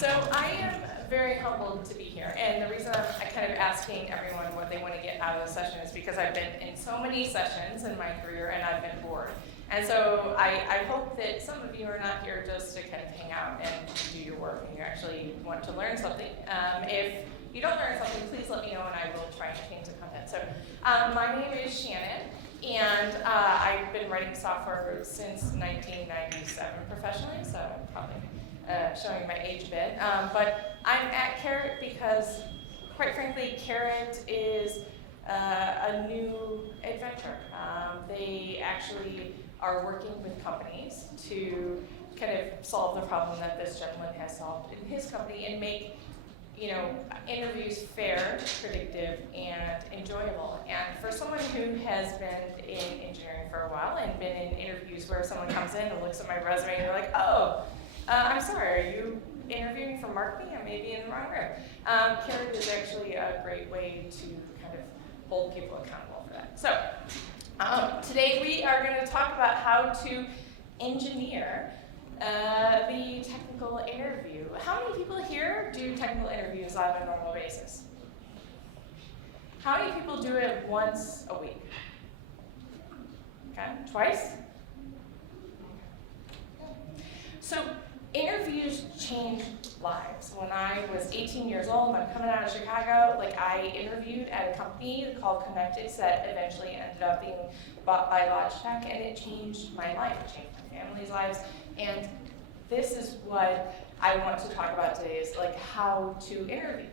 So I am very humbled to be here, and the reason I'm kind of asking everyone what they want to get out of the session is because I've been in so many sessions in my career and I've been bored. And so I hope that some of you are not here just to kind of hang out and do your work and you actually want to learn something. If you don't learn something, please let me know and I will try to change the content. So my name is Shannon, and I've been writing software since 1997 professionally, so I'm probably showing my age a bit. But I'm at Karat because, quite frankly, Karat is a new adventure. They actually are working with companies to kind of solve the problem that this gentleman has solved in his company and make interviews fair, predictive, and enjoyable. And for someone who has been in engineering for a while and been in interviews where someone comes in and looks at my resume and they're like, oh, I'm sorry, are you interviewing for marketing? I may be in the wrong room. Karat is actually a great way to kind of hold people accountable for that. So today we are going to talk about how to engineer the technical interview. How many people here do technical interviews on a normal basis? How many people do it once a week? Okay, twice? So interviews change lives. When I was 18 years old, I'm coming out of Chicago, I interviewed at a company called Connected that eventually ended up being bought by Logitech, and it changed my life, it changed my family's lives. And this is what I want to talk about today, is how to interview.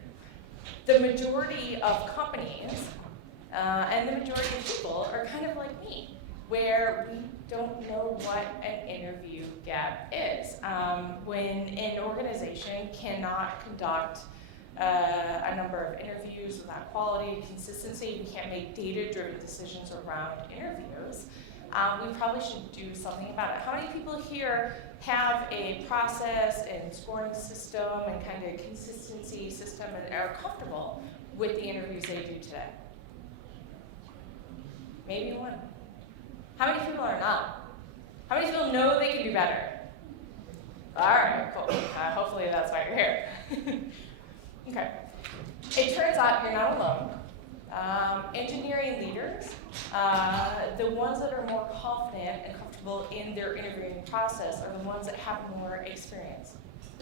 The majority of companies and the majority of people are kind of like me, where we don't know what an interview gap is. When an organization cannot conduct a number of interviews without quality, consistency, we can't make data-driven decisions around interviews, we probably should do something about it. How many people here have a process and scoring system and kind of consistency system and are comfortable with the interviews they do today? Maybe one. How many people are not? How many people know they can do better? All right, cool. Hopefully that's why you're here. Okay. It turns out you're not alone. Engineering leaders, the ones that are more confident and comfortable in their interviewing process are the ones that have more experience,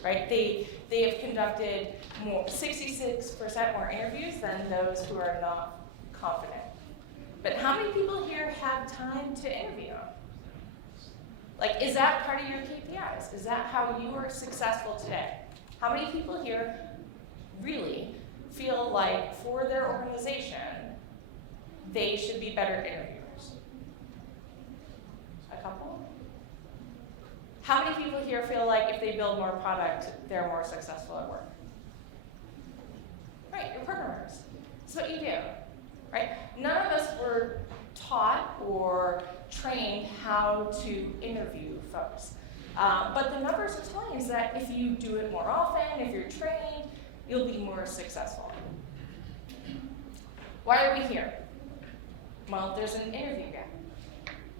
right? They have conducted 66% more interviews than those who are not confident. But how many people here have time to interview? Is that part of your KPIs? Is that how you are successful today? How many people here really feel like for their organization, they should be better interviewers? A couple? How many people here feel like if they build more product, they're more successful at work? Right, you're programmers. That's what you do. Right? None of us were taught or trained how to interview folks. But the numbers are telling us that if you do it more often, if you're trained, you'll be more successful. Why are we here? Well, there's an interview gap.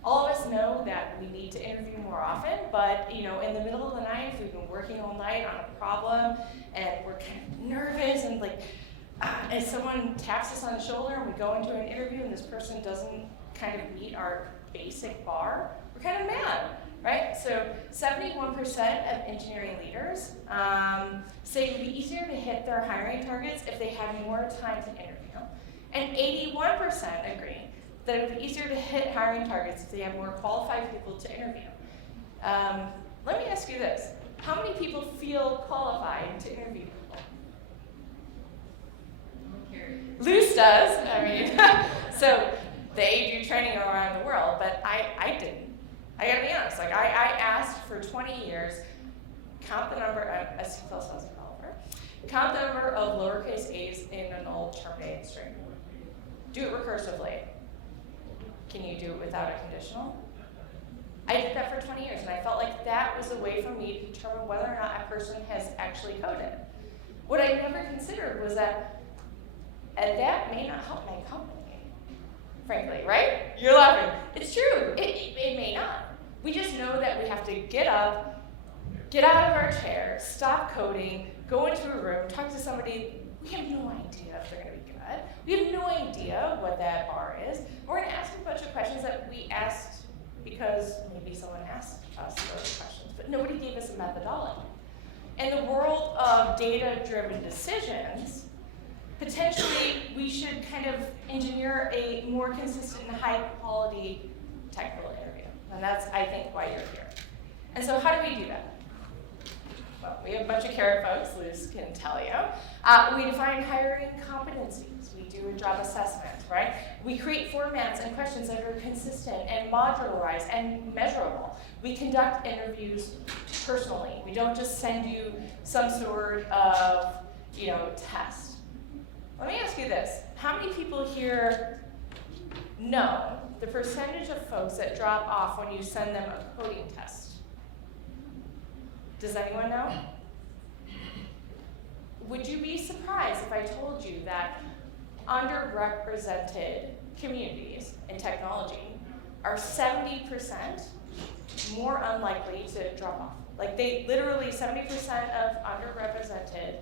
All of us know that we need to interview more often, but in the middle of the night, if we've been working all night on a problem and we're kind of nervous and as someone taps us on the shoulder and we go into an interview and this person doesn't kind of meet our basic bar, we're kind of mad, right? So 71% of engineering leaders say it would be easier to hit their hiring targets if they had more time to interview. And 81% agree that it would be easier to hit hiring targets if they had more qualified people to interview. Let me ask you this. How many people feel qualified to interview people? Luce does, so they do training around the world, but I didn't. I gotta be honest, I asked for 20 years, count the number, I'm a C++ developer, count the number of lowercase a's in an old terminated string. Do it recursively. Can you do it without a conditional? I did that for 20 years, and I felt like that was a way for me to determine whether or not a person has actually coded. What I never considered was that that may not help my company, frankly, right? You're laughing. It's true. It may not. We just know that we have to get up, get out of our chair, stop coding, go into a room, talk to somebody. We have no idea if they're going to be good. We have no idea what that bar is. We're going to ask a bunch of questions that we asked because maybe someone asked us those questions, but nobody gave us a methodology. In the world of data-driven decisions, potentially we should kind of engineer a more consistent and high-quality technical interview. And that's, I think, why you're here. And so how do we do that? Well, we have a bunch of Karat folks, Liz can tell you. We define hiring competencies. We do a job assessment, right? We create formats and questions that are consistent and modularized and measurable. We conduct interviews personally. We don't just send you some sort of, test. Let me ask you this. How many people here know the percentage of folks that drop off when you send them a coding test? Does anyone know? Would you be surprised if I told you that underrepresented communities in technology are 70% more unlikely to drop off? Like they literally, 70% of underrepresented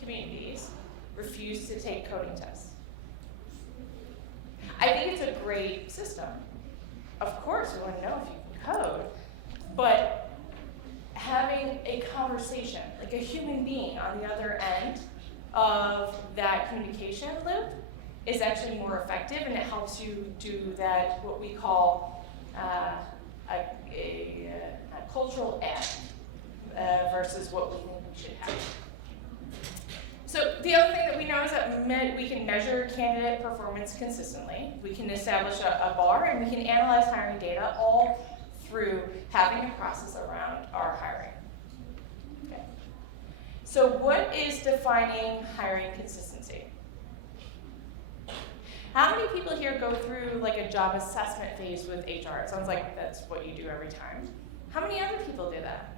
communities refuse to take coding tests. I think it's a great system. Of course, we want to know if you can code, but having a conversation, like a human being on the other end of that communication loop is actually more effective, and it helps you do that, what we call a cultural add versus what we think we should have. So the other thing that we know is that we can measure candidate performance consistently. We can establish a bar, and we can analyze hiring data all through having a process around our hiring. Okay. So what is defining hiring consistency? How many people here go through like a job assessment phase with HR? It sounds like that's what you do every time. How many other people do that?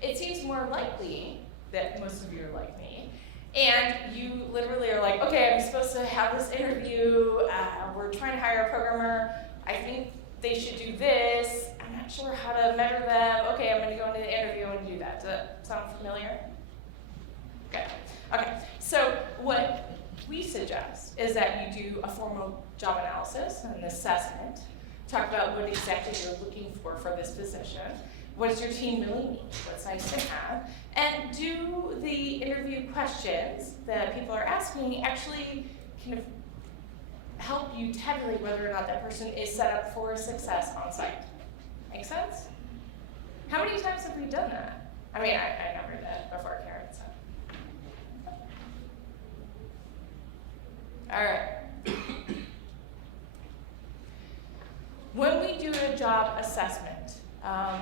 It seems more likely that most of you are like me, and you literally are like, okay, I'm supposed to have this interview, we're trying to hire a programmer, I think they should do this, I'm not sure how to measure them, okay, I'm going to go into the interview and do that. Does that sound familiar? Okay. Okay, so what we suggest is that you do a formal job analysis and an assessment, talk about what exactly you're looking for this position, what does your team really need, what's nice to have, and do the interview questions that people are asking actually kind of help you tabulate whether or not that person is set up for success on site. Make sense? How many times have we done that? I mean, I never did that before Karat, so. All right. When we do a job assessment,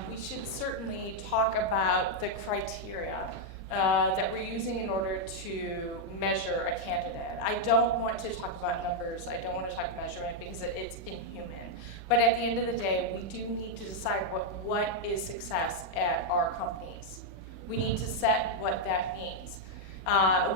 we should certainly talk about the criteria that we're using in order to measure a candidate. I don't want to talk about numbers, I don't want to talk measurement because it's inhuman. But at the end of the day, we do need to decide what is success at our companies. We need to set what that means.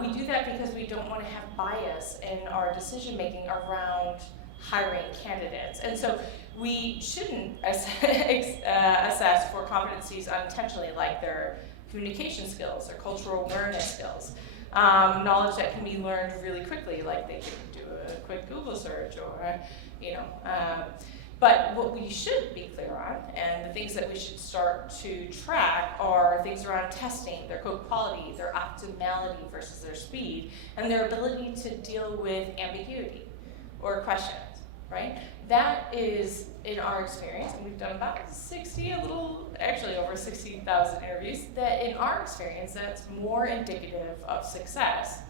We do that because we don't want to have bias in our decision making around hiring candidates. And so we shouldn't assess for competencies unintentionally, like their communication skills or cultural awareness skills. Knowledge that can be learned really quickly, like they can do a quick Google search or, but what we should be clear on, and the things that we should start to track are things around testing, their code quality, their optimality versus their speed, and their ability to deal with ambiguity or questions, right? That is, in our experience, and we've done about actually over 60,000 interviews, that in our experience, that's more indicative of success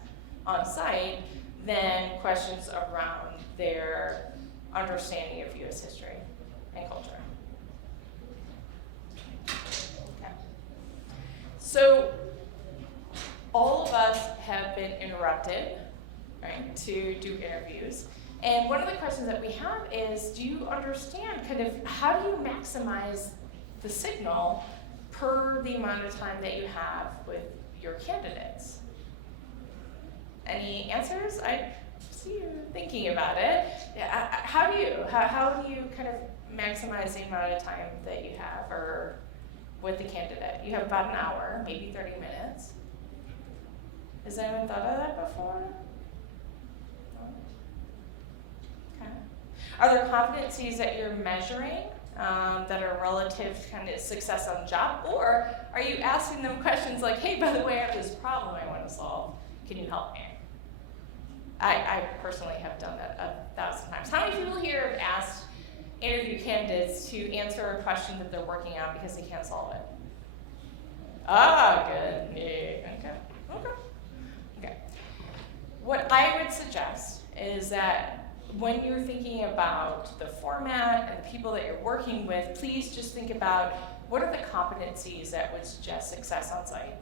on site than questions around their understanding of US history and culture. Okay. So all of us have been interrupted, right, to do interviews. And one of the questions that we have is, do you understand kind of how do you maximize the signal per the amount of time that you have with your candidates? Any answers? I see you thinking about it. How do you kind of maximize the amount of time that you have, or with the candidate. You have about an hour, maybe 30 minutes. Has anyone thought of that before? No? Okay. Are there competencies that you're measuring that are relative to kind of success on the job? Or are you asking them questions like, hey, by the way, I have this problem I want to solve. Can you help me? I personally have done that 1,000 times. How many people here have asked interview candidates to answer a question that they're working on because they can't solve it? Ah, good. Yeah. Okay. What I would suggest is that when you're thinking about the format and the people that you're working with, please just think about what are the competencies that would suggest success on site.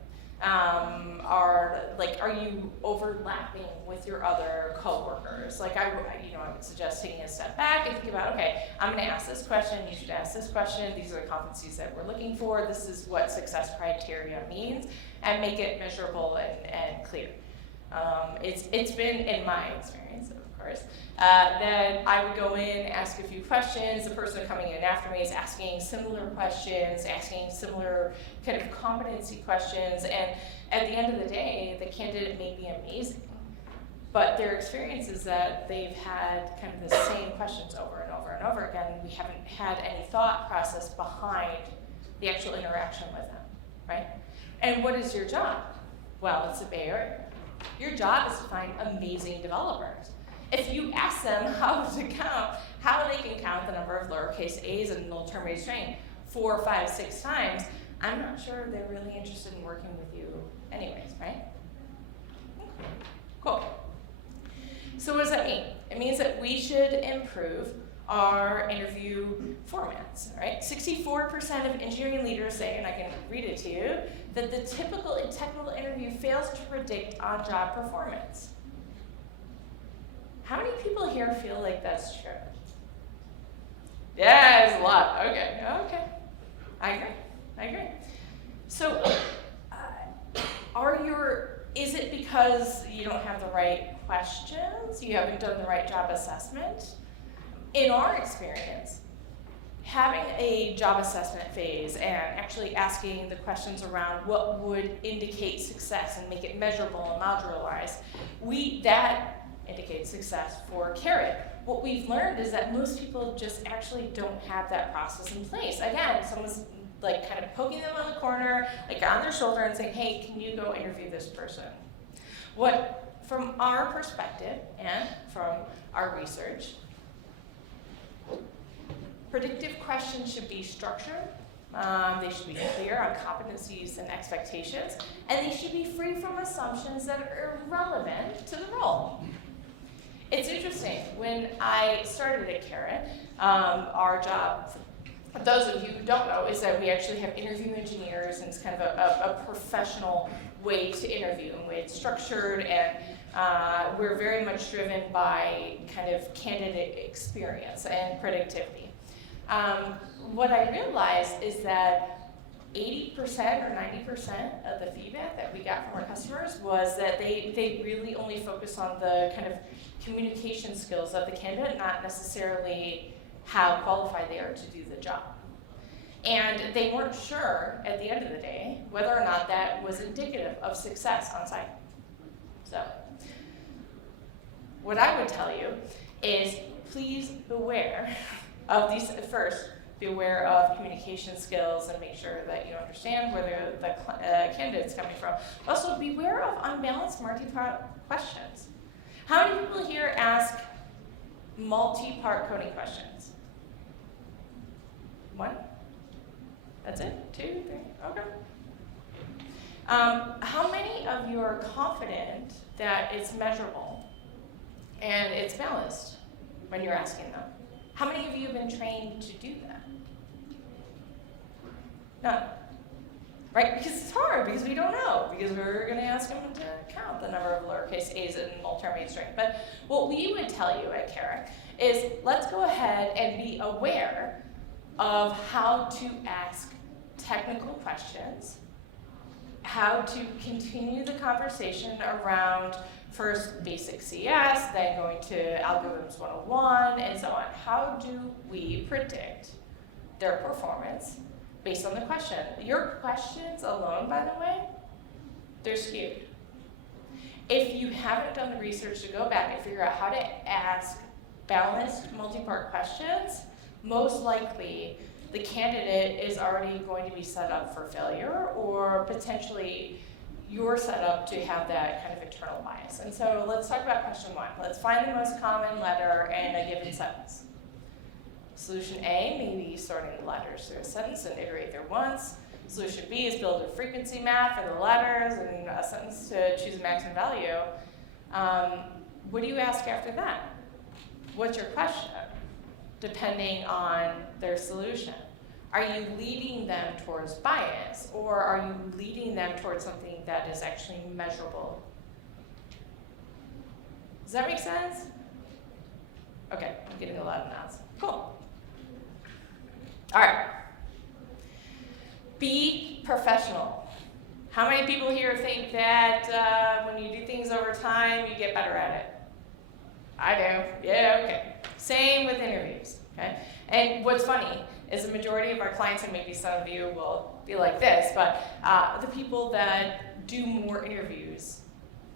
Are you overlapping with your other coworkers? Like I would suggest taking a step back and think about, okay, I'm going to ask this question. You should ask this question. These are the competencies that we're looking for. This is what success criteria means, and make it measurable and clear. It's been in my experience, of course, that I would go in, ask a few questions. The person coming in after me is asking similar questions, asking similar kind of competency questions, and at the end of the day, the candidate may be amazing, but their experience is that they've had kind of the same questions over and over and over again. We haven't had any thought process behind the actual interaction with them, right? And what is your job? Well, it's the Bay Area. Your job is to find amazing developers. If you ask them how they can count the number of lowercase a's and null-term A string 4, 5, 6 times, I'm not sure they're really interested in working with you anyways, right? Cool. So what does that mean? It means that we should improve our interview formats, right? 64% of engineering leaders say, and I can read it to you, that the typical technical interview fails to predict on-job performance. How many people here feel like that's true? Yeah, it's a lot. Okay. I agree. So, is it because you don't have the right questions? You haven't done the right job assessment? In our experience, having a job assessment phase and actually asking the questions around what would indicate success and make it measurable and modularized, that indicates success for Karat. What we've learned is that most people just actually don't have that process in place. Again, someone's like kind of poking them on the corner, like on their shoulder and saying, hey, can you go interview this person? From our perspective and from our research, predictive questions should be structured, they should be clear on competencies and expectations, and they should be free from assumptions that are irrelevant to the role. It's interesting, when I started at Karat, our job, for those of you who don't know, is that we actually have interview engineers, and it's kind of a professional way to interview, and it's structured, and we're very much driven by kind of candidate experience and predictivity. What I realized is that 80% or 90% of the feedback that we got from our customers was that they really only focus on the kind of communication skills of the candidate, not necessarily how qualified they are to do the job. And they weren't sure at the end of the day whether or not that was indicative of success on site. So, what I would tell you is please beware of these. First, be aware of communication skills and make sure that you understand where the candidate's coming from. Also, beware of unbalanced multi-part questions. How many people here ask multi-part coding questions? One? That's it? 2, 3? Okay. How many of you are confident that it's measurable and it's balanced when you're asking them? How many of you have been trained to do that? None. Right? Because it's hard, because we don't know, because we're going to ask them to count the number of lowercase a's and null-term A string. But what we would tell you at Karat is let's go ahead and be aware of how to ask technical questions, how to continue the conversation around first basic CS, then going to Algorithms 101, and so on. How do we predict their performance based on the question. Your questions alone, by the way, they're skewed. If you haven't done the research to go back and figure out how to ask balanced multi-part questions, most likely the candidate is already going to be set up for failure, or potentially you're set up to have that kind of internal bias. And so let's talk about question 1. Let's find the most common letter in a given sentence. Solution A may be sorting the letters through a sentence and iterate there once. Solution B is build a frequency map for the letters and a sentence to choose a maximum value. What do you ask after that? What's your question? Depending on their solution. Are you leading them towards bias, or are you leading them towards something that is actually measurable? Does that make sense? Okay, I'm getting a lot of nods. Cool. All right. Be professional. How many people here think that when you do things over time, you get better at it? I do. Yeah, okay. Same with interviews, okay? And what's funny is the majority of our clients, and maybe some of you will be like this, but the people that do more interviews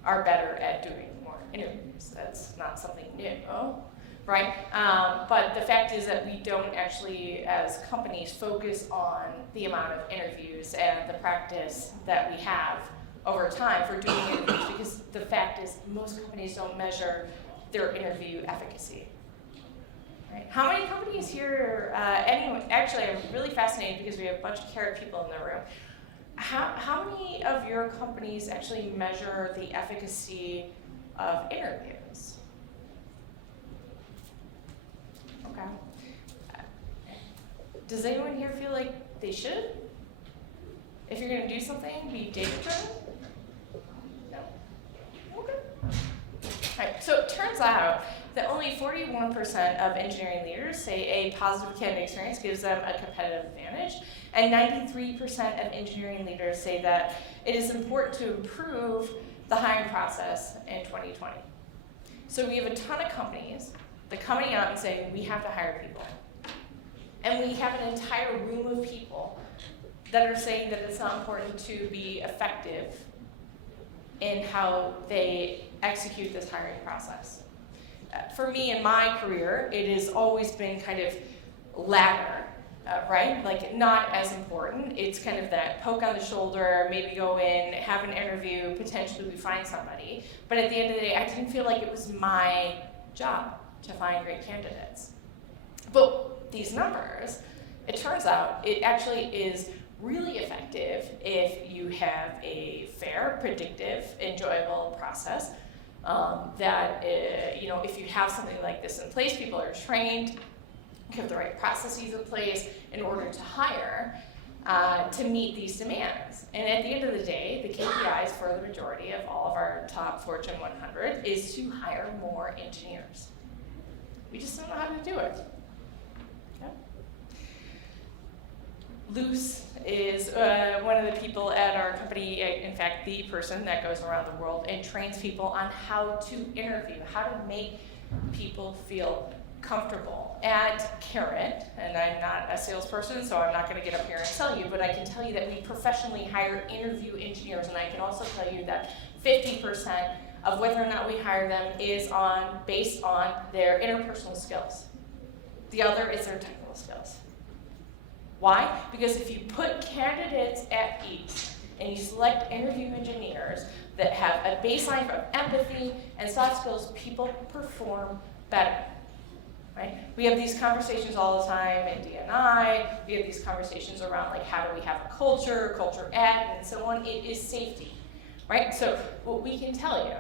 are better at doing more interviews. That's not something new, right? But the fact is that we don't actually, as companies, focus on the amount of interviews and the practice that we have over time for doing interviews, because the fact is most companies don't measure their interview efficacy. Right. How many companies here, actually I'm really fascinated because we have a bunch of Karat people in the room. How many of your companies actually measure the efficacy of interviews? Okay. Does anyone here feel like they should? If you're going to do something, be data-driven? No? Okay. All right, so it turns out that only 41% of engineering leaders say a positive candidate experience gives them a competitive advantage, and 93% of engineering leaders say that it is important to improve the hiring process in 2020. So we have a ton of companies that are coming out and saying we have to hire people. And we have an entire room of people that are saying that it's not important to be effective in how they execute this hiring process. For me in my career, it has always been kind of latter, right? Like not as important. It's kind of that poke on the shoulder, maybe go in, have an interview, potentially we find somebody. But at the end of the day, I didn't feel like it was my job to find great candidates. But these numbers, it turns out it actually is really effective if you have a fair, predictive, enjoyable process. If you have something like this in place, people are trained, you have the right processes in place in order to hire to meet these demands. And at the end of the day, the KPIs for the majority of all of our top Fortune 100 is to hire more engineers. We just don't know how to do it. Okay? Luce is one of the people at our company, in fact, the person that goes around the world and trains people on how to interview, how to make people feel comfortable. At Karat, and I'm not a salesperson, so I'm not going to get up here and tell you, but I can tell you that we professionally hire interview engineers, and I can also tell you that 50% of whether or not we hire them is based on their interpersonal skills. The other is their technical skills. Why? Because if you put candidates at ease and you select interview engineers that have a baseline of empathy and soft skills, people perform better. Right? We have these conversations all the time in D&I. We have these conversations around like how do we have a culture ed, and so on. It is safety, right? So what we can tell you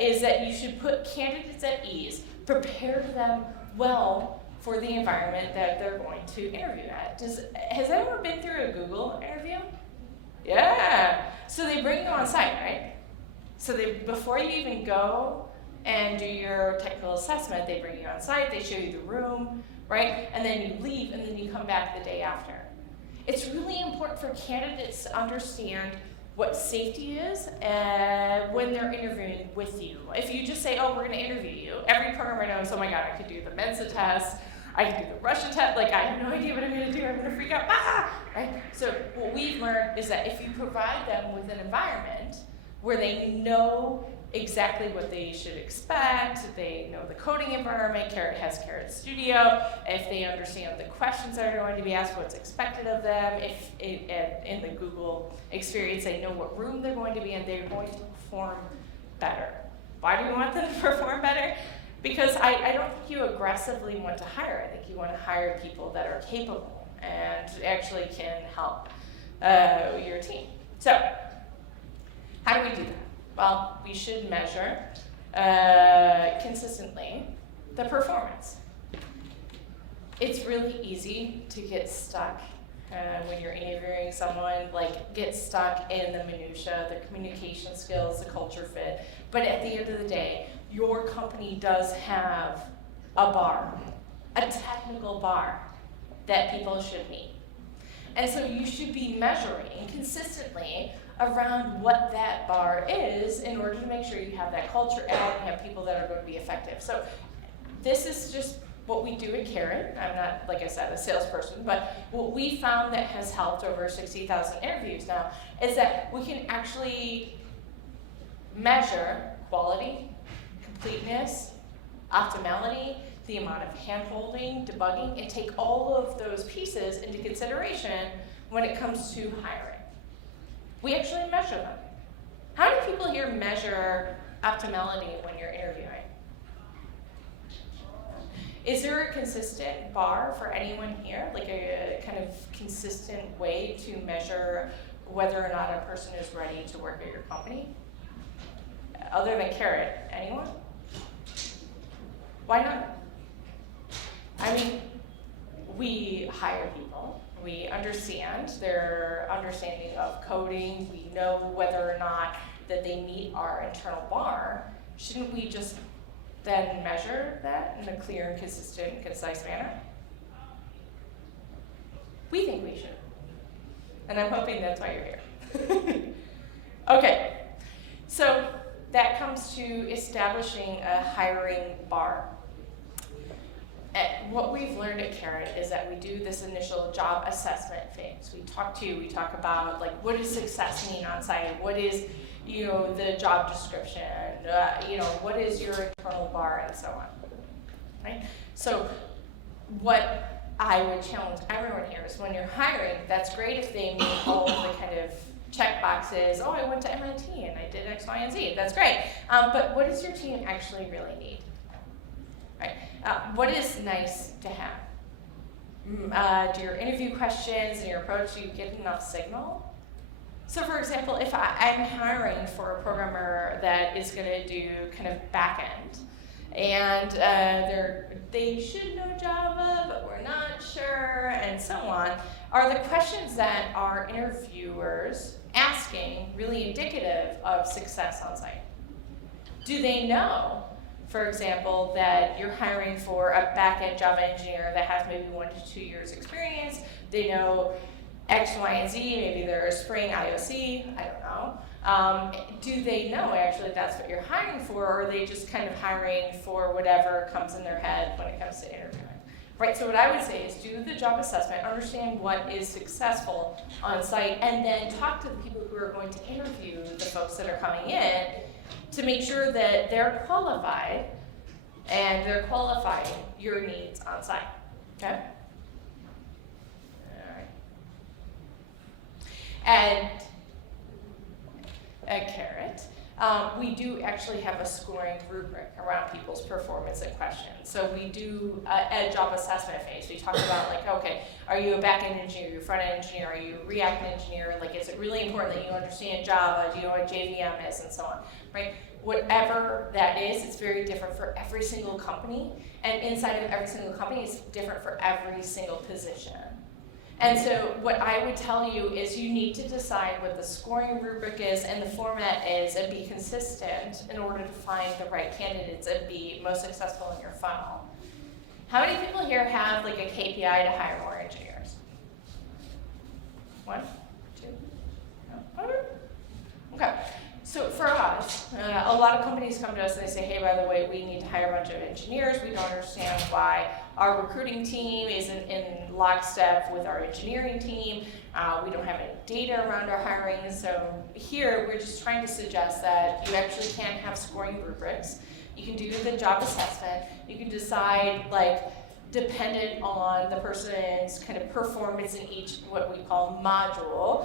is that you should put candidates at ease, prepare them well for the environment that they're going to interview at. Has anyone been through a Google interview? Yeah. So they bring you on site, right? So before you even go and do your technical assessment, they bring you on site, they show you the room, right? And then you leave, and then you come back the day after. It's really important for candidates to understand what safety is when they're interviewing with you. If you just say, oh, we're gonna interview you, every programmer knows, oh my God, I could do the Mensa test, I can do the Russian test, like I have no idea what I'm gonna do, I'm gonna freak out, right? So what we've learned is that if you provide them with an environment where they know exactly what they should expect, they know the coding environment, Karat has Karat Studio, if they understand the questions that are going to be asked, what's expected of them, if in the Google experience they know what room they're going to be in, they're going to perform better. Why do we want them to perform better? Because I don't think you aggressively want to hire. I think you want to hire people that are capable and actually can help your team. So, how do we do that? Well, we should measure consistently the performance. It's really easy to get stuck when you're interviewing someone, like get stuck in the minutia, the communication skills, the culture fit. But at the end of the day, your company does have a bar, a technical bar that people should meet. And so you should be measuring consistently around what that bar is in order to make sure you have that culture and you have people that are going to be effective. So this is just what we do at Karat. I'm not, like I said, a salesperson, but what we found that has helped over 60,000 interviews now is that we can actually measure quality, completeness, optimality, the amount of hand-holding, debugging, and take all of those pieces into consideration when it comes to hiring. We actually measure them. How many people here measure optimality when you're interviewing? Is there a consistent bar for anyone here, like a kind of consistent way to measure whether or not a person is ready to work at your company? Other than Karat, anyone? Why not? I mean, we hire people. We understand their understanding of coding. We know whether or not that they meet our internal bar. Shouldn't we just then measure that in a clear and consistent and concise manner? We think we should. And I'm hoping that's why you're here. Okay, so that comes to establishing a hiring bar. And what we've learned at Karat is that we do this initial job assessment phase. We talk about like, what does success mean on site? What is, the job description? What is your internal bar and so on, right? So what I would challenge everyone here is when you're hiring, that's great if they meet all of the kind of check boxes. Oh, I went to MIT and I did X, Y, and Z. That's great. But what does your team actually really need? Right. What is nice to have? Do your interview questions and your approach, do you get enough signal? So for example, if I'm hiring for a programmer that is going to do kind of back end, and they should know Java, but we're not sure, and so on, are the questions that our interviewers asking really indicative of success on site? Do they know, for example, that you're hiring for a back-end Java engineer that has maybe 1 to 2 years experience? They know X, Y, and Z, maybe they're a Spring IOC, I don't know. Do they know actually that's what you're hiring for, or are they just kind of hiring for whatever comes in their head when it comes to interviewing? Right, so what I would say is do the job assessment, understand what is successful on site, and then talk to the people who are going to interview the folks that are coming in to make sure that they're qualified and they're qualifying your needs on site, okay? All right. And at Karat, we do actually have a scoring rubric around people's performance and questions. So we do a job assessment phase. We talk about like, okay, are you a back-end engineer, are you a front-end engineer, are you a React engineer? Like, is it really important that you understand Java? Do you know what JVM is, and so on, right? Whatever that is, it's very different for every single company. And inside of every single company, it's different for every single position. And so what I would tell you is you need to decide what the scoring rubric is and the format is and be consistent in order to find the right candidates and be most successful in your funnel. How many people here have like a KPI to hire more engineers? 1, 2, no? Okay. So for us, a lot of companies come to us and they say, hey, by the way, we need to hire a bunch of engineers. We don't understand why Our recruiting team isn't in lockstep with our engineering team. We don't have any data around our hiring. So here, we're just trying to suggest that you actually can have scoring rubrics. You can do the job assessment. You can decide, like, dependent on the person's kind of performance in each, what we call module,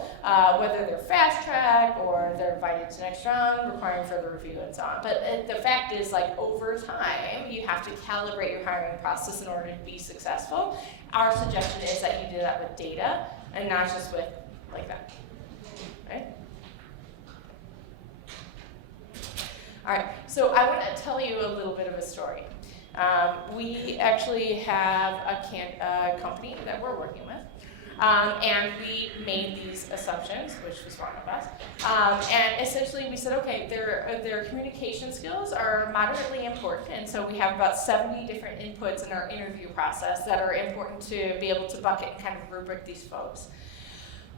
whether they're fast track or they're invited to the next round, requiring further review and so on. But the fact is, like, over time, you have to calibrate your hiring process in order to be successful. Our suggestion is that you do that with data and not just with like that, right? All right, so I want to tell you a little bit of a story. We actually have a company that we're working with, and we made these assumptions, which was one of us. And essentially, we said, okay, their communication skills are moderately important, and so we have about 70 different inputs in our interview process that are important to be able to bucket and kind of rubric these folks.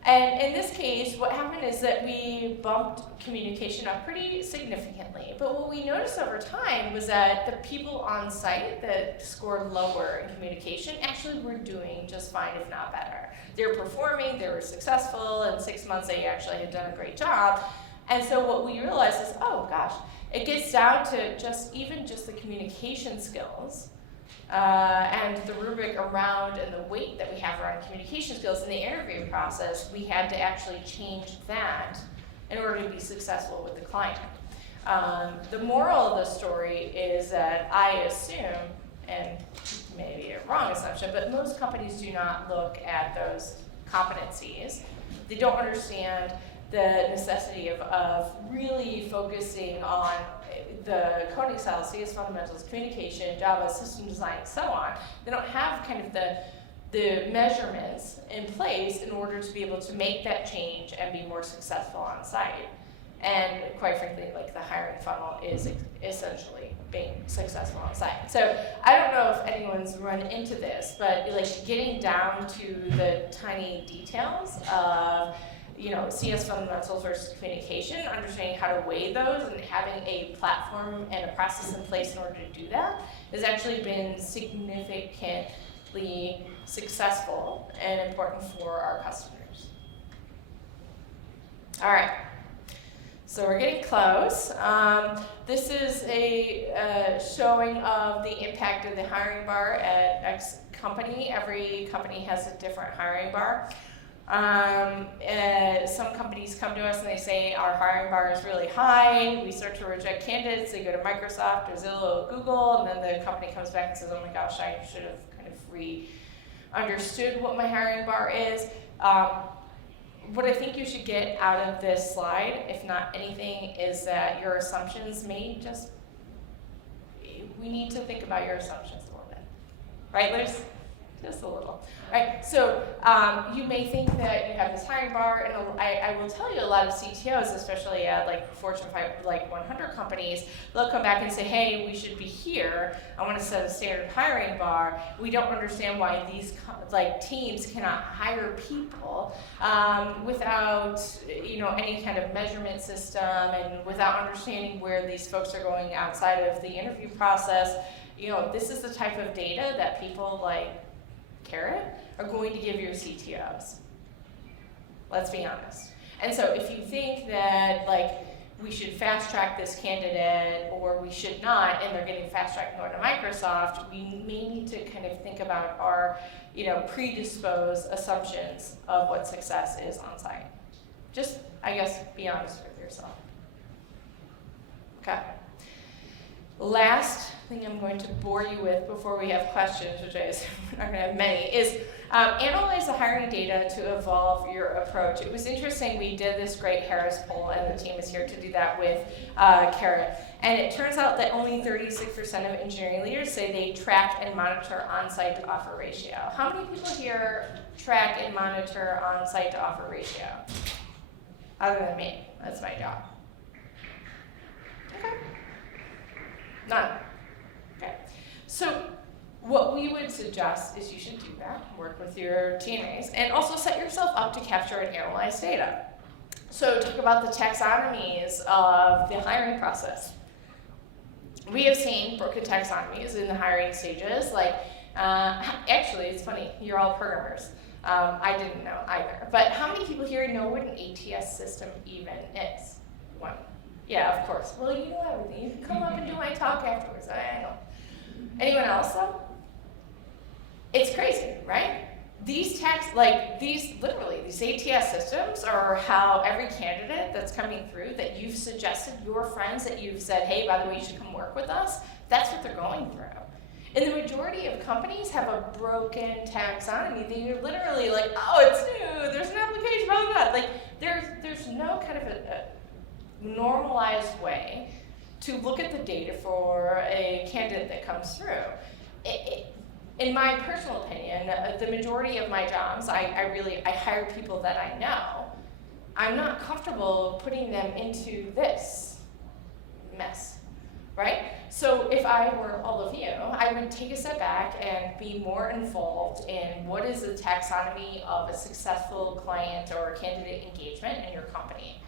And in this case, what happened is that we bumped communication up pretty significantly. But what we noticed over time was that the people on site that scored lower in communication actually were doing just fine, if not better. They were performing, they were successful. In 6 months, they actually had done a great job. And so what we realized is, oh gosh, it gets down to even just the communication skills. And the rubric around and the weight that we have around communication skills in the interview process, we had to actually change that in order to be successful with the client. The moral of the story is that I assume, and maybe a wrong assumption, but most companies do not look at those competencies. They don't understand the necessity of really focusing on the coding style, CS fundamentals, communication, Java, system design, and so on. They don't have kind of the measurements in place in order to be able to make that change and be more successful on site. And quite frankly, like, the hiring funnel is essentially being successful on site. So I don't know if anyone's run into this, but like getting down to the tiny details of CS fundamentals versus communication, understanding how to weigh those and having a platform and a process in place in order to do that has actually been significantly successful and important for our customers. All right, so we're getting close. This is a showing of the impact of the hiring bar at X company. Every company has a different hiring bar. Some companies come to us and they say our hiring bar is really high. We start to reject candidates. They go to Microsoft or Zillow or Google, and then the company comes back and says, oh my gosh, I should have kind of understood what my hiring bar is. What I think you should get out of this slide, if not anything, is that your assumptions we need to think about your assumptions a little bit. Right, Liz? Just a little. Right, so you may think that you have this hiring bar, and I will tell you, a lot of CTOs, especially at like Fortune 100 companies, they'll come back and say, hey, we should be here. I want to set a standard hiring bar. We don't understand why these teams cannot hire people without any kind of measurement system and without understanding where these folks are going outside of the interview process. This is the type of data that people like Karat are going to give your CTOs. Let's be honest. And so if you think that we should fast track this candidate or we should not, and they're getting fast tracked going to Microsoft, we may need to kind of think about our predisposed assumptions of what success is on site. Just, I guess, be honest with yourself. Okay. Last thing I'm going to bore you with before we have questions, which I assume we're not going to have many, is analyze the hiring data to evolve your approach. It was interesting, we did this great Harris poll, and the team is here to do that with Karat. And it turns out that only 36% of engineering leaders say they track and monitor on-site to offer ratio. How many people here track and monitor on-site to offer ratio? Other than me, that's my job. Okay. None. Okay. So what we would suggest is you should do that, work with your teammates, and also set yourself up to capture and analyze data. So talk about the taxonomies of the hiring process. We have seen broken taxonomies in the hiring stages, Actually, it's funny, you're all programmers. I didn't know either. But how many people here know what an ATS system even is? One. Yeah, of course. Well, you know everything. You can come up and do my talk afterwards. I know. Anyone else, though? It's crazy, right? These literally, these ATS systems are how every candidate that's coming through that you've suggested, your friends that you've said, hey, by the way, you should come work with us, that's what they're going through. And the majority of companies have a broken taxonomy. They're literally like, oh, it's new, there's an application, blah, blah, blah. Like, there's no kind of a normalized way to look at the data for a candidate that comes through. In my personal opinion, the majority of my jobs, I hire people that I know. I'm not comfortable putting them into this mess, right? So if I were all of you, I would take a step back and be more involved in what is the taxonomy of a successful client or candidate engagement in your company.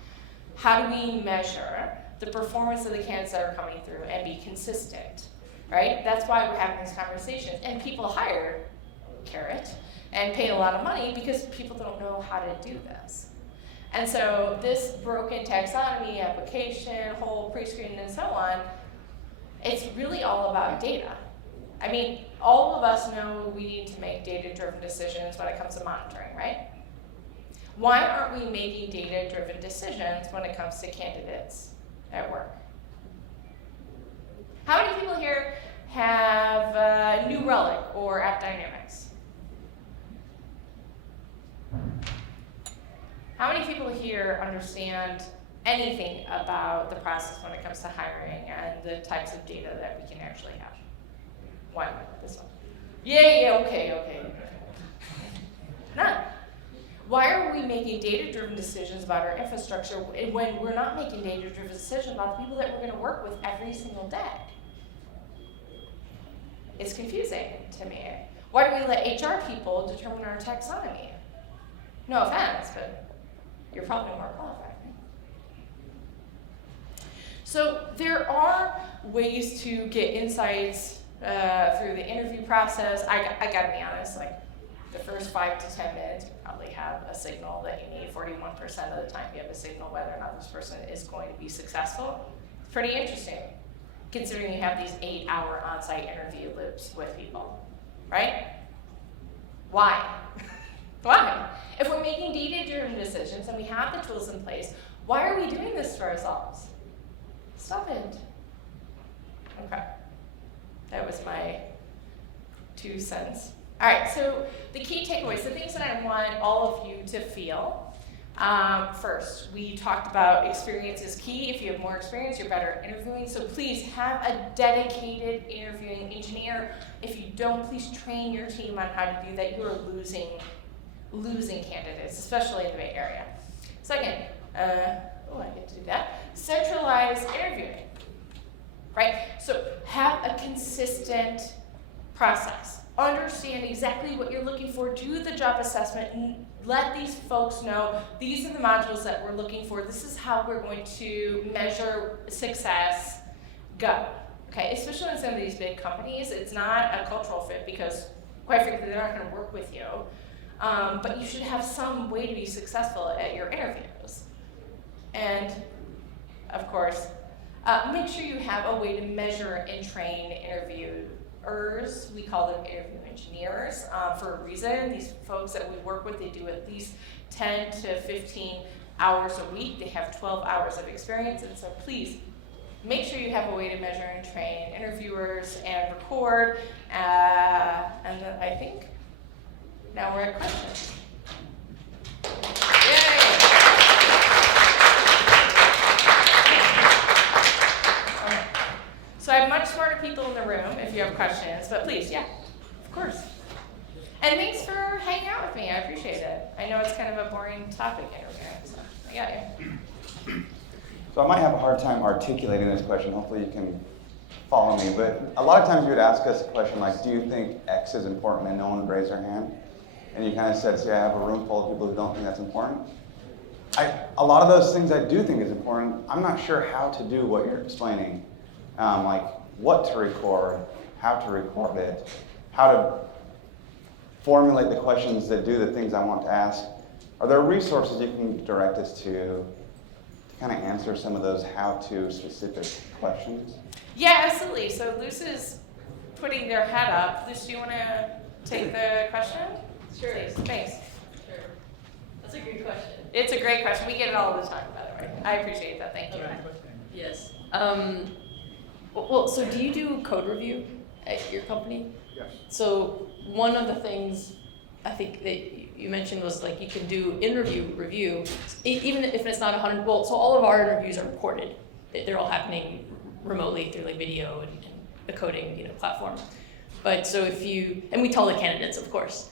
How do we measure the performance of the candidates that are coming through and be consistent? Right? That's why we're having these conversations. And people hire Karat and pay a lot of money because people don't know how to do this. And so this broken taxonomy, application, whole pre-screen, and so on, it's really all about data. I mean, all of us know we need to make data-driven decisions when it comes to monitoring, right? Why aren't we making data-driven decisions when it comes to candidates at work? How many people here have New Relic or App Dynamics? How many people here understand anything about the process when it comes to hiring and the types of data that we can actually have? One, this one. Yeah, okay. None. Why are we making data-driven decisions about our infrastructure when we're not making data-driven decisions about the people that we're going to work with every single day? It's confusing to me. Why do we let HR people determine our taxonomy? No offense, but you're probably more qualified. So there are ways to get insights through the interview process. I gotta be honest, like the first 5 to 10 minutes, you probably have a signal that you need. 41% of the time you have a signal whether or not this person is going to be successful. It's pretty interesting, considering you have these 8-hour on-site interview loops with people, right? Why? Why? If we're making data-driven decisions and we have the tools in place, why are we doing this to ourselves? Stop it. Okay. That was my 2 cents. All right, so the key takeaways, the things that I want all of you to feel. First, we talked about experience is key. If you have more experience, you're better at interviewing. So please have a dedicated interviewing engineer. If you don't, please train your team on how to do that. You are losing candidates, especially in the Bay Area. Second, I get to do that. Centralized interviewing, right? So have a consistent process. Understand exactly what you're looking for. Do the job assessment and let these folks know these are the modules that we're looking for. This is how we're going to measure success. Go. Okay, especially in some of these big companies, it's not a cultural fit because, quite frankly, they're not going to work with you. But you should have some way to be successful at your interviews. And, of course, make sure you have a way to measure and train interviewers. We call them interview engineers for a reason. These folks that we work with, they do at least 10 to 15 hours a week. They have 12 hours of experience. And so please, make sure you have a way to measure and train interviewers and record. And then I think now we're at questions. Yay! So I have much smarter people in the room if you have questions, but please, yeah, of course. And thanks for hanging out with me. I appreciate it. I know it's kind of a boring topic interviewing, so I got you. So I might have a hard time articulating this question. Hopefully you can follow me. But a lot of times you would ask us a question like, do you think X is important? And no one would raise their hand. And you kind of said, I have a room full of people who don't think that's important. A lot of those things I do think is important. I'm not sure how to do what you're explaining. Like what to record, how to record it. how to formulate the questions that do the things I want to ask, are there resources you can direct us to kind of answer some of those how-to specific questions? Yeah, absolutely. So Luce is putting their hat up. Luce, do you want to take the question? Sure. Please. Thanks. Sure. That's a good question. It's a great question. We get it all the time, by the way. I appreciate that. Thank you. Yes. Well, so do you do code review at your company? Yes. So one of the things I think that you mentioned was like you can do interview review, even if it's not 100. Well, so all of our interviews are recorded. They're all happening remotely through like video and the coding platform. But so if you, and we tell the candidates, of course.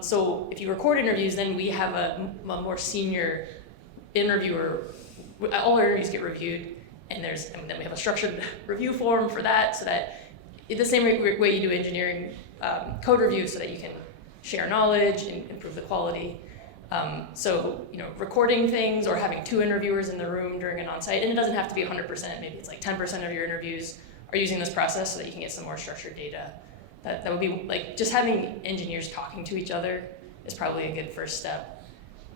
So if you record interviews, then we have a more senior interviewer. All our interviews get reviewed, and then we have a structured review form for that, so that the same way you do engineering code review, so that you can share knowledge and improve the quality. So recording things or having 2 interviewers in the room during an onsite, and it doesn't have to be 100%. Maybe it's like 10% of your interviews are using this process, so that you can get some more structured data. That would be like just having engineers talking to each other is probably a good first step.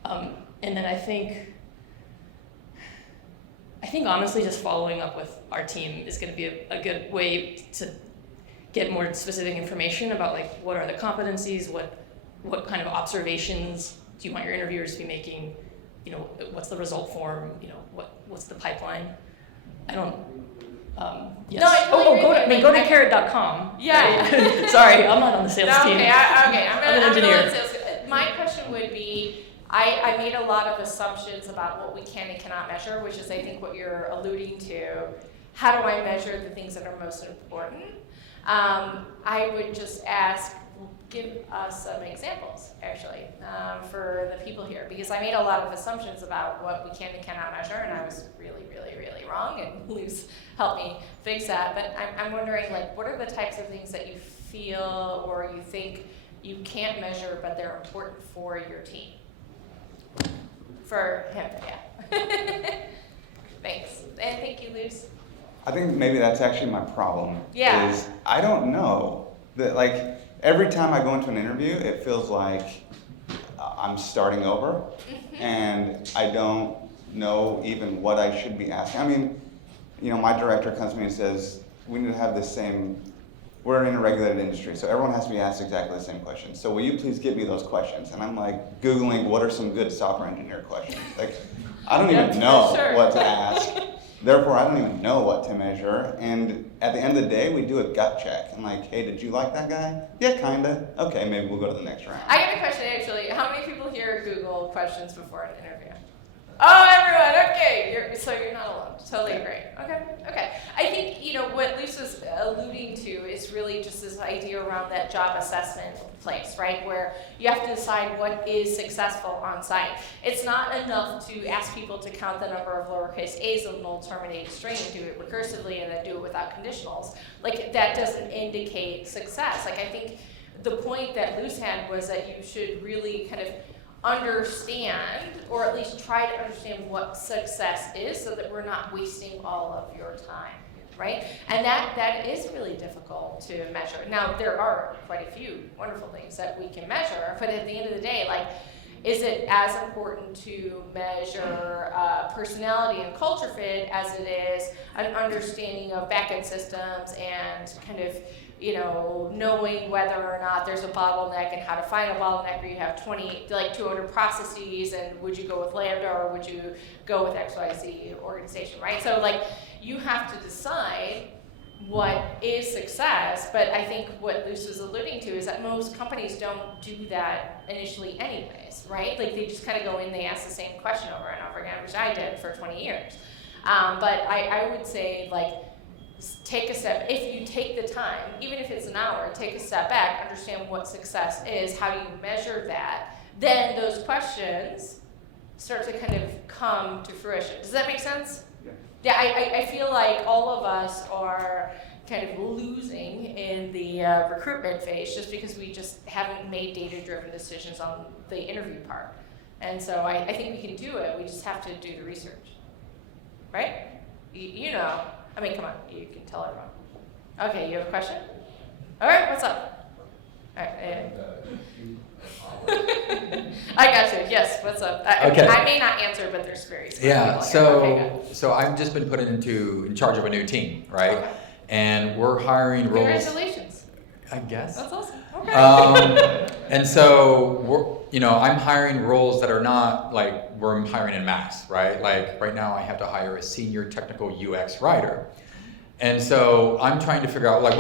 And then I think honestly just following up with our team is going to be a good way to get more specific information about like what are the competencies, what kind of observations do you want your interviewers to be making, what's the result form, what's the pipeline. I don't. Yes. No, I totally agree. Go to Karat.com. Yeah. Right? Sorry, I'm not on the sales team. Okay, I'm an engineer. My question would be, I made a lot of assumptions about what we can and cannot measure, which is I think what you're alluding to. How do I measure the things that are most important? I would just ask, give us some examples, actually, for the people here, because I made a lot of assumptions about what we can and cannot measure, and I was really, really, really wrong, and Luce helped me fix that. But I'm wondering, like, what are the types of things that you feel or you think you can't measure, but they're important for your team? For him, yeah. Thanks. And thank you, Luce. I think maybe that's actually my problem. Yeah. Is I don't know that, like, every time I go into an interview, it feels like I'm starting over, and I don't know even what I should be asking. I mean, my director comes to me and says, we need to have the same, we're in a regulated industry, so everyone has to be asked exactly the same questions. So will you please give me those questions? And I'm like Googling what are some good software engineer questions. Like, I don't even know what to ask. Therefore, I don't even know what to measure. And at the end of the day, we do a gut check. I'm like, hey, did you like that guy? Yeah, kinda. Okay, maybe we'll go to the next round. I got a question, actually. How many people here Google questions before an interview? Oh, everyone, okay. So you're not alone. Totally agree. Okay. I think, what Lisa's alluding to is really just this idea around that job assessment place, right? Where you have to decide what is successful on site. It's not enough to ask people to count the number of lowercase a's in an old terminated string and do it recursively and then do it without conditionals. Like, that doesn't indicate success. Like, I think the point that Luce had was that you should really kind of understand, or at least try to understand what success is, so that we're not wasting all of your time, right? And that is really difficult to measure. Now, there are quite a few wonderful things that we can measure, but at the end of the day, like, is it as important to measure personality and culture fit as it is an understanding of backend systems and kind of knowing whether or not there's a bottleneck and how to find a bottleneck, where you have 200 processes, and would you go with Lambda or would you go with XYZ organization, right? So, like, you have to decide what is success, but I think what Luce was alluding to is that most companies don't do that initially anyways, right? Like, they just kind of go in, they ask the same question over and over again, which I did for 20 years. But I would say, like, take a step, if you take the time, even if it's an hour, take a step back, understand what success is, how you measure that, then those questions start to kind of come to fruition. Does that make sense? Yeah, I feel like all of us are kind of losing in the recruitment phase just because we just haven't made data-driven decisions on the interview part. And so I think we can do it, we just have to do the research, right? I mean, come on, you can tell everyone. Okay, you have a question? All right, what's up? I got you. Yes. What's up? Okay. I may not answer, but there's very smart Yeah, people here. Okay, good. so I've just been put in charge of a new team, right? Okay. And we're hiring roles. Congratulations. I guess. That's awesome. Okay. And so I'm hiring roles that are not like we're hiring in mass, right? Like right now I have to hire a senior technical UX writer. And so I'm trying to figure out like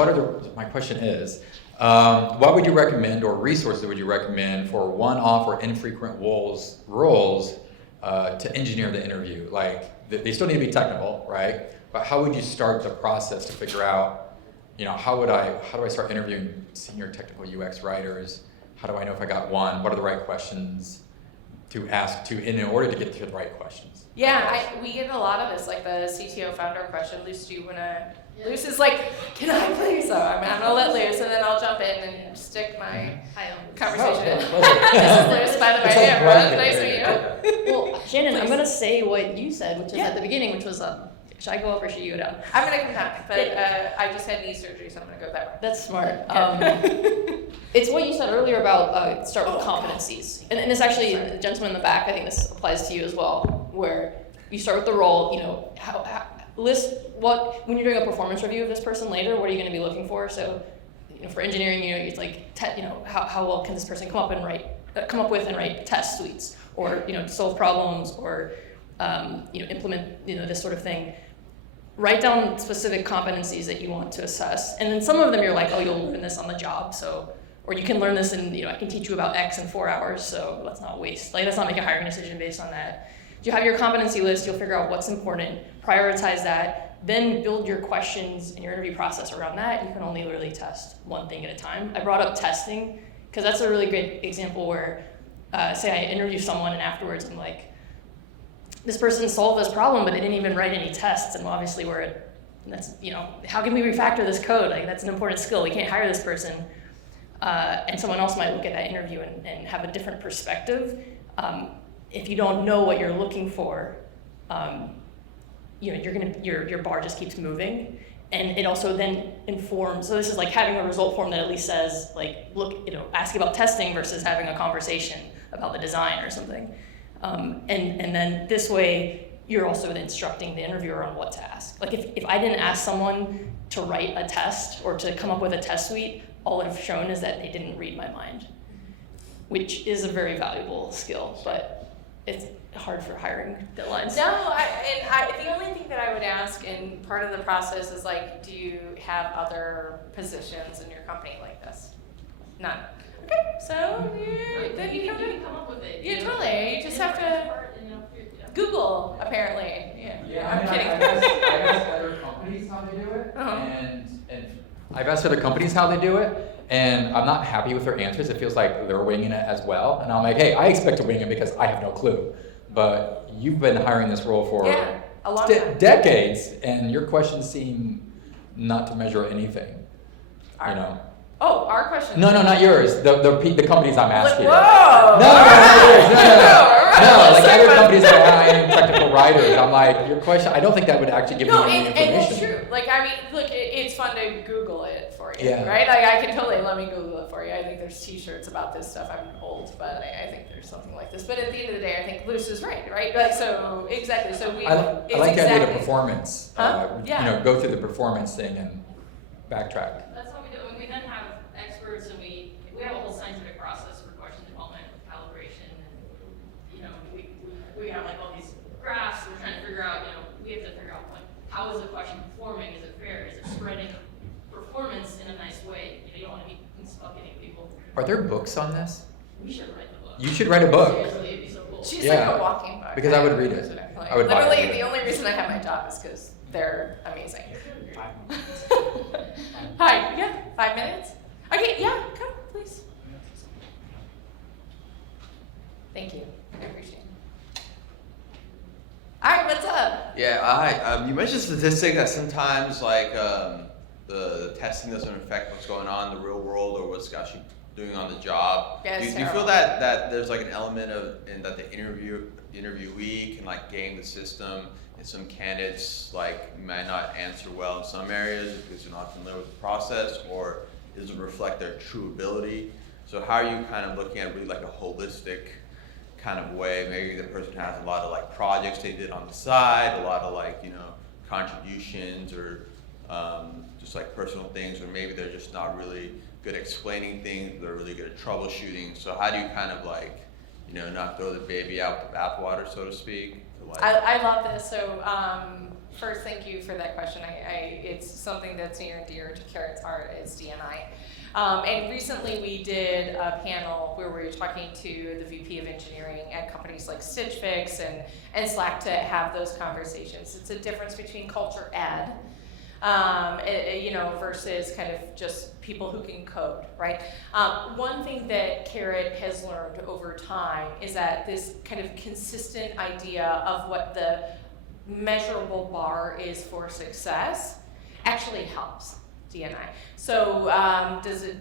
my question is, what would you recommend or resources would you recommend for one-off or infrequent roles to engineer the interview? Like they still need to be technical, right? But how would you start the process to figure out, how do I start interviewing senior technical UX writers? How do I know if I got one? What are the right questions to ask in order to get to the right questions? Yeah, we get a lot of this, like the CTO founder question. Luce, do you wanna? Luce is like, can I please? So I'm gonna let Luce, and then I'll jump in and stick my conversation in. This is Luce, by the way. Everyone, nice to meet you. Well, Shannon, I'm Please. gonna say what you said, which is at the beginning, which was, should I go up or should you go down? I'm gonna come down, but I just had knee surgery, so I'm gonna go that way. That's smart. It's what you said earlier about start with competencies. And it's actually, the gentleman in the back, I think this applies to you as well, where you start with the role, list when you're doing a performance review of this person later, what are you gonna be looking for? So, for engineering, it's like, how well can this person come up with and write test suites, or, solve problems, or, implement, this sort of thing. Write down specific competencies that you want to assess. And then some of them you're like, oh, you'll learn this on the job, or you can learn this in, I can teach you about X in 4 hours, so let's not let's not make a hiring decision based on that. You have your competency list, you'll figure out what's important, prioritize that, then build your questions and your interview process around that. You can only really test one thing at a time. I brought up testing, because that's a really good example where, say I interview someone and afterwards I'm like, this person solved this problem, but they didn't even write any tests, and obviously how can we refactor this code? Like, that's an important skill. We can't hire this person. And someone else might look at that interview and have a different perspective. If you don't know what you're looking for, your bar just keeps moving. And it also then informs, so this is like having a result form that at least says, like, look, ask about testing versus having a conversation about the design or something. And then this way, you're also instructing the interviewer on what to ask. Like if I didn't ask someone to write a test or to come up with a test suite, all I've shown is that they didn't read my mind, which is a very valuable skill, but it's hard for hiring deadlines. No, the only thing that I would ask, and part of the process is like, do you have other positions in your company like this? None. Okay, so then you can come up with it. Yeah, totally. You just have to Google, apparently. Yeah. I'm kidding. I've asked other companies how they do it, and I've asked other companies how they do it, and I'm not happy with their answers. It feels like they're winging it as well, and I'm like, hey, I expect to wing it because I have no clue. But you've been hiring this role for a long time. decades, and your questions seem not to measure anything. Oh, our question. No, not yours. The companies I'm asking. Whoa! No, not yours. No, like Sorry, other companies that I am technical writers. I'm like, your question, I don't think that would actually give you any information. And it's true. Like, look, it's fun to Google it for you, Yeah. right? Like, I can totally let me Google it for you. I think there's T-shirts about this stuff. I'm old, but I think there's something like this. But at the end of the day, I think Luce is right? Like, so exactly. So I like the idea of performance. Yeah. Go through the performance thing and backtrack. That's how we do it. We then have experts, and we have a whole scientific process for question development with calibration, and we have like all these graphs. We're trying to figure out, we have to figure out like how is the question performing? Is it fair? Is it spreading performance in a nice way? You don't want to be suffocating people. Are there books on this? We should write the book. You should write a book. Seriously, it'd be so cool. She's Yeah. like a walking book. Because I would read it. I would buy it. Literally, the only reason I have my job is because they're amazing. Hi, 5 minutes? Okay, yeah, come, please. Thank you, I appreciate it. All right, what's up? Yeah, hi. You mentioned statistic that sometimes the testing doesn't affect what's going on in the real world or what's actually doing on the job. Yeah, do you feel that there's like an element in that the interviewee can like game the system, and some candidates like might not answer well in some areas because they're not familiar with the process, or it doesn't reflect their true ability. So how are you kind of looking at really like a holistic kind of way? Maybe the person has a lot of like projects they did on the side, a lot of like, you know, contributions or just like personal things, or maybe they're just not really good at explaining things, they're really good at troubleshooting. So how do you kind of like, you know, not throw the baby out with the bathwater, so to speak? To like, I love this. So first, thank you for that question. It's something that's near and dear to Karat's heart is D&I. And recently we did a panel where we were talking to the VP of engineering at companies like Stitch Fix and Slack to have those conversations. It's a difference between culture ad, you know, versus kind of just people who can code, right? One thing that Karat has learned over time is that this kind of consistent idea of what the measurable bar is for success actually helps D&I. So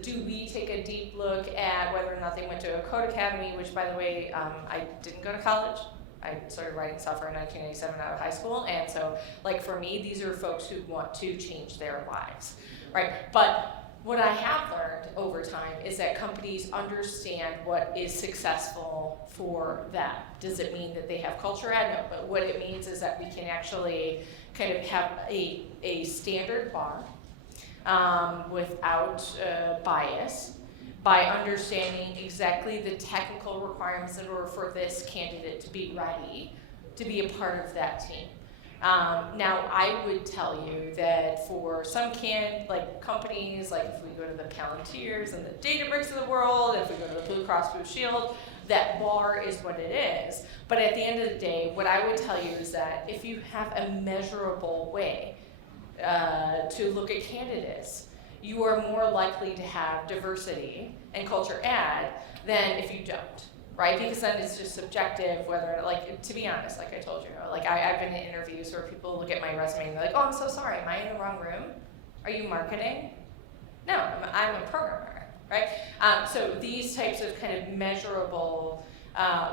do we take a deep look at whether or not they went to a code academy, which by the way, I didn't go to college. I started writing software in 1987 out of high school, and so like for me, these are folks who want to change their lives, right? But what I have learned over time is that companies understand what is successful for them. Does it mean that they have culture ad? No, but what it means is that we can actually kind of have a standard bar without bias, by understanding exactly the technical requirements in order for this candidate to be ready to be a part of that team. Now, I would tell you that for some companies, like if we go to the Palantirs and the Databricks of the world, if we go to the Blue Cross Blue Shield, that bar is what it is. But at the end of the day, what I would tell you is that if you have a measurable way to look at candidates, you are more likely to have diversity and culture ad than if you don't, right? Because then it's just subjective whether, like, to be honest, like I told you, like I've been in interviews where people look at my resume and they're like, oh, I'm so sorry, am I in the wrong room? Are you marketing? No, I'm a programmer, right? So these types of kind of measurable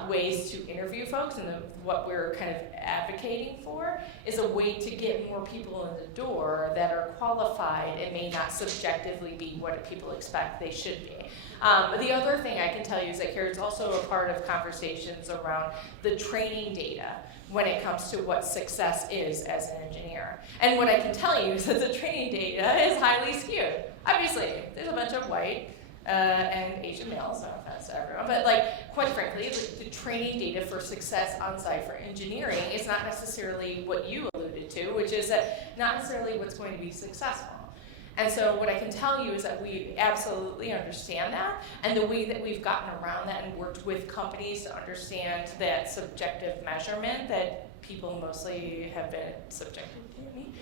ways to interview folks, and what we're kind of advocating for is a way to get more people in the door that are qualified and may not subjectively be what people expect they should be. The other thing I can tell you is that Karat's also a part of conversations around the training data when it comes to what success is as an engineer. And what I can tell you is that the training data is highly skewed. Obviously, there's a bunch of white and Asian males, no offense to everyone, but like, quite frankly, the training data for success on site for engineering is not necessarily what you alluded to, which is that not necessarily what's going to be successful. And so what I can tell you is that we absolutely understand that, and the way that we've gotten around that and worked with companies to understand that subjective measurement that people mostly have been subjective to me,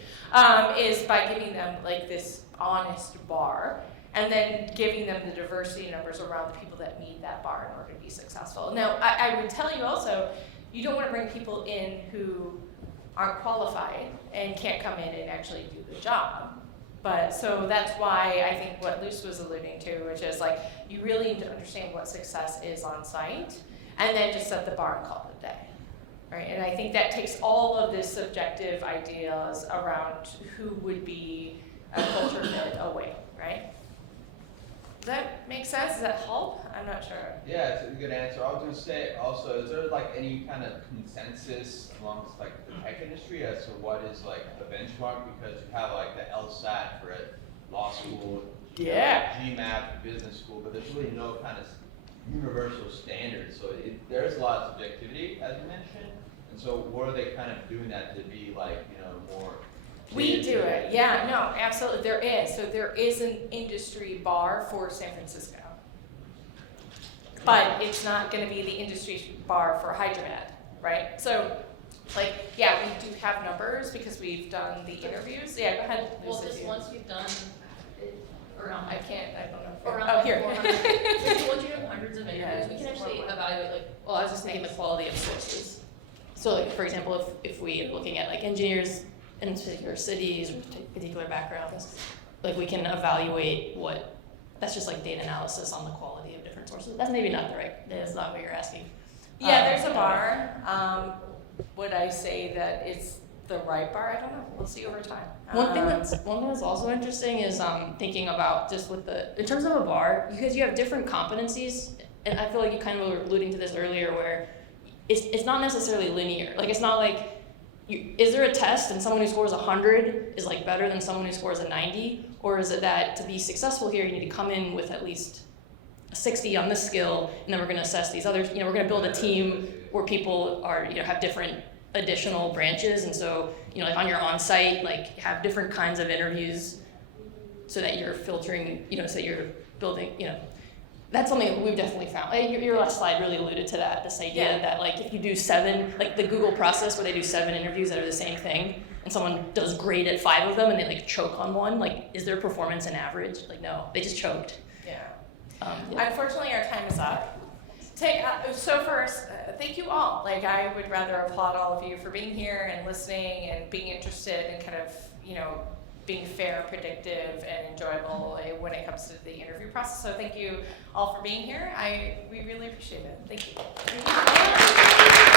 is by giving them like this honest bar, and then giving them the diversity numbers around the people that meet that bar in order to be successful. Now, I would tell you also, you don't want to bring people in who aren't qualified and can't come in and actually do the job. But so that's why I think what Luce was alluding to, which is like, you really need to understand what success is on site, and then just set the bar and call it a day, right? And I think that takes all of this subjective ideas around who would be a culture fit away, right? Does that make sense? Does that help? I'm not sure. yeah, it's a good answer. I was gonna say also, is there like any kind of consensus amongst like the tech industry as to what is like the benchmark? Because you have like the LSAT for law school, Yeah. GMAT for business school, but there's really no kind of universal standard. So there's a lot of subjectivity, as you mentioned. And so what are they kind of doing that to be like, you know, more? We do it, yeah, no, absolutely, there is. So there is an industry bar for San Francisco. But it's not gonna be the industry bar for Hyderabad, right? So, like, yeah, we do have numbers because we've done the interviews. Yeah, go ahead. Well, Lucy, just do. once you've done around I don't know. around Oh, here. 400, so once you have hundreds of interviews, we can actually evaluate, like, well, I was just thinking the quality of sources. So, like, for example, if we are looking at like engineers in particular cities or particular backgrounds, like we can evaluate that's just like data analysis on the quality of different sources. That's maybe not that's not what you're asking. Yeah, there's a bar. Would I say that it's the right bar. I don't know. We'll see over time. One thing that's also interesting is thinking about just with in terms of a bar, because you have different competencies, and I feel like you kind of were alluding to this earlier, where it's not necessarily linear. Like it's not like is there a test and someone who scores 100 is like better than someone who scores a 90, or is it that to be successful here you need to come in with at least a 60 on this skill, and then we're going to assess these others. We're going to build a team where people are have different additional branches, and so like on your onsite, like have different kinds of interviews so that you're filtering, so that you're building, that's something that we've definitely found. Your last slide really alluded to that, this idea that like if you do 7, like the Google process where they do 7 interviews that are the same thing, and someone does great at 5 of them and they like choke on one, like is their performance an average? Like no, they just choked. Yeah. Yeah. Unfortunately, our time is up. So first, thank you all. Like I would rather applaud all of you for being here and listening and being interested and kind of, being fair, predictive, and enjoyable when it comes to the interview process. So thank you all for being here. We really appreciate it. Thank you.